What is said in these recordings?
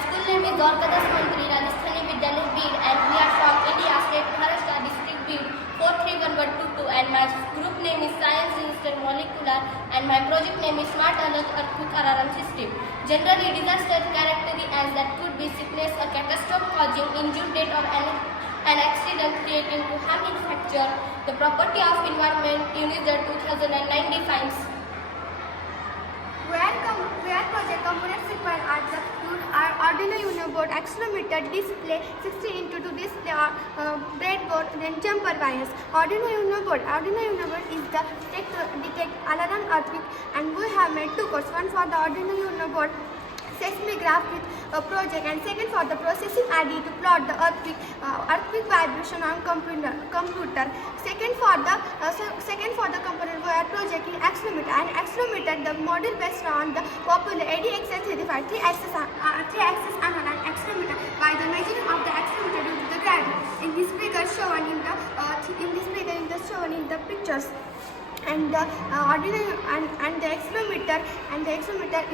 school name is Dwarkadas Mantri, Rajasthani Vidyalaya, Beed, and we are from India State, Maharashtra District, Beed, 431122, and my group name is Science Register Molecular, and my project name is Smart Alert Earthquake Alarm System. Generally, disaster characterized as that could be sickness, a catastrophe causing injury, death, or an accident creating to harm in fracture. The property of environment UNISDR 2009 defines. Where project components required are the Arduino Uno board, accelerometer, display, 16x2 display, breadboard, then jumper wires. Arduino Uno board is the detect alarm earthquake, and we have made two codes. One for the Arduino Uno board seismograph with a project, and second for the processing IDE to plot the earthquake vibration on computer. Second for the component we are projecting accelerometer, and accelerometer the model based on the popular ADXL35 3-axis analog accelerometer by the measuring of the accelerometer due to the gravity. In this figure shown in the pictures. And the Arduino and the accelerometer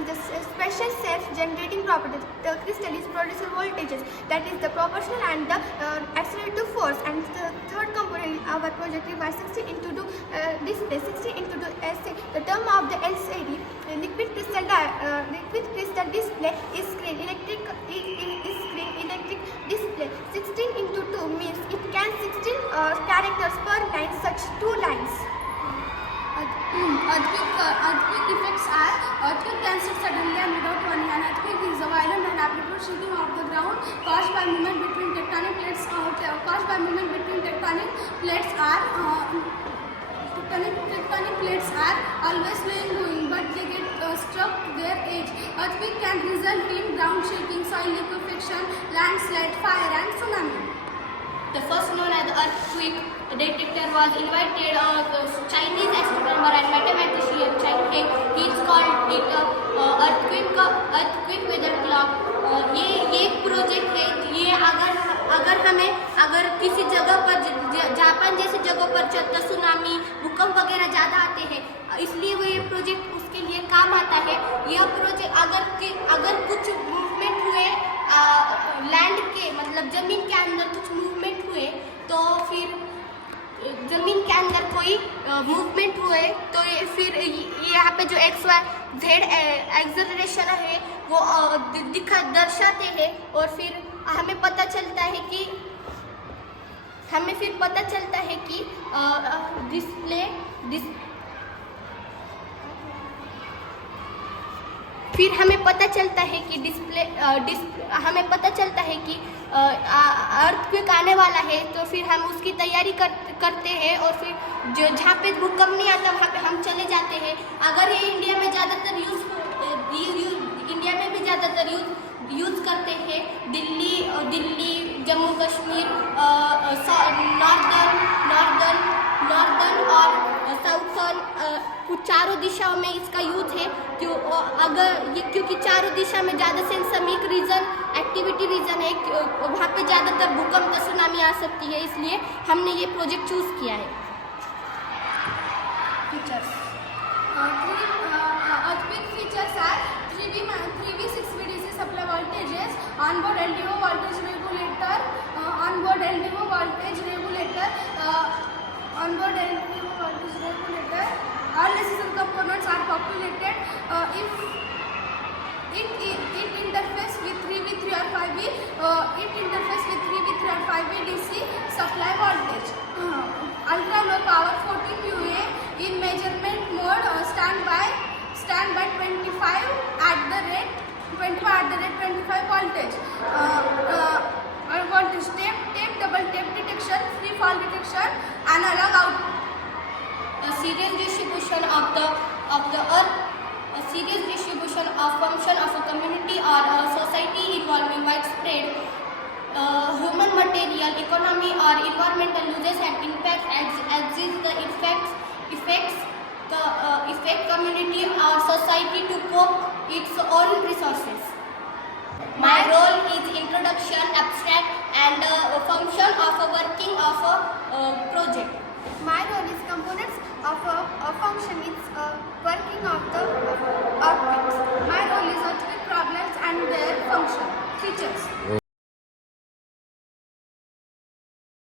is a special self-generating property. The crystal is produces voltages, that is the proportional and the accelerative force. And the third component of our project requires 16x2 display, 16x2 LCD. The term of the LCD, liquid crystal display, is screen electric display. 16x2 means it can 16 characters per line, such 2 lines. Earthquake effects are: earthquake can sit suddenly and without warning. An earthquake is a violent and abrupt shaking of the ground caused by movement between tectonic plates. Tectonic plates are always going, but they get struck their edge. Earthquake can result in ground shaking, soil liquefaction, landslide, fire, and tsunami. The first known as earthquake detector was invented Chinese astronomer and mathematician Chang He. He called it earthquake weather clock. ये एक project है. ये अगर किसी जगह पर Japan जैसी जगह पर सुनामी भूकंप वगैरह ज़्यादा आते हैं, इसलिए वो ये प्रोजेक्ट उसके लिए काम आता है. यह प्रोजेक्ट अगर कुछ मूवमेंट हुए लैंड के मतलब ज़मीन के अंदर कुछ मूवमेंट हुए, तो फिर ज़मीन के अंदर कोई मूवमेंट हुए तो फिर यहाँ पे जो XYZ एक्सेलरेशन है वो दर्शाते हैं. और फिर हमें पता चलता है कि डिस्प्ले अर्थक्वेक आने वाला है, तो फिर हम उसकी तैयारी करते हैं. और फिर जहाँ पे भूकंप नहीं आता वहाँ पे हम चले जाते हैं. अगर ये इंडिया में भी ज़्यादातर यूज़ करते हैं. दिल्ली, जम्मू कश्मीर, नॉर्दर्न और साउथर्न, कुछ चारों दिशाओं में इसका यूज है. क्योंकि चारों दिशा में ज़्यादा सेंसमिक रीजन, एक्टिविटी रीजन है, वहाँ पे ज़्यादातर भूकंप सुनामी आ सकती है, इसलिए हमने ये प्रोजेक्ट चूज किया है. Features. Earthquake features are 3V 6V supply voltages, onboard LDO voltage regulator, All necessary components are populated. If it interface with 3V3 or 5V, DC supply voltage. Ultra low power 14 UA in measurement mode, standby 25 at the rate 25 voltage. Voltage tape, double tape detection, free fall detection, analog out. A serious distribution of the earth, a serious distribution of function of a community or a society involving widespread human material, economy or environmental losses and impacts exist the effect community or society to cope its own resources. My role is introduction, abstract and function of a working of a project. My role is components of a function, it's working of the objects. My role is earthquake problems and their function. features.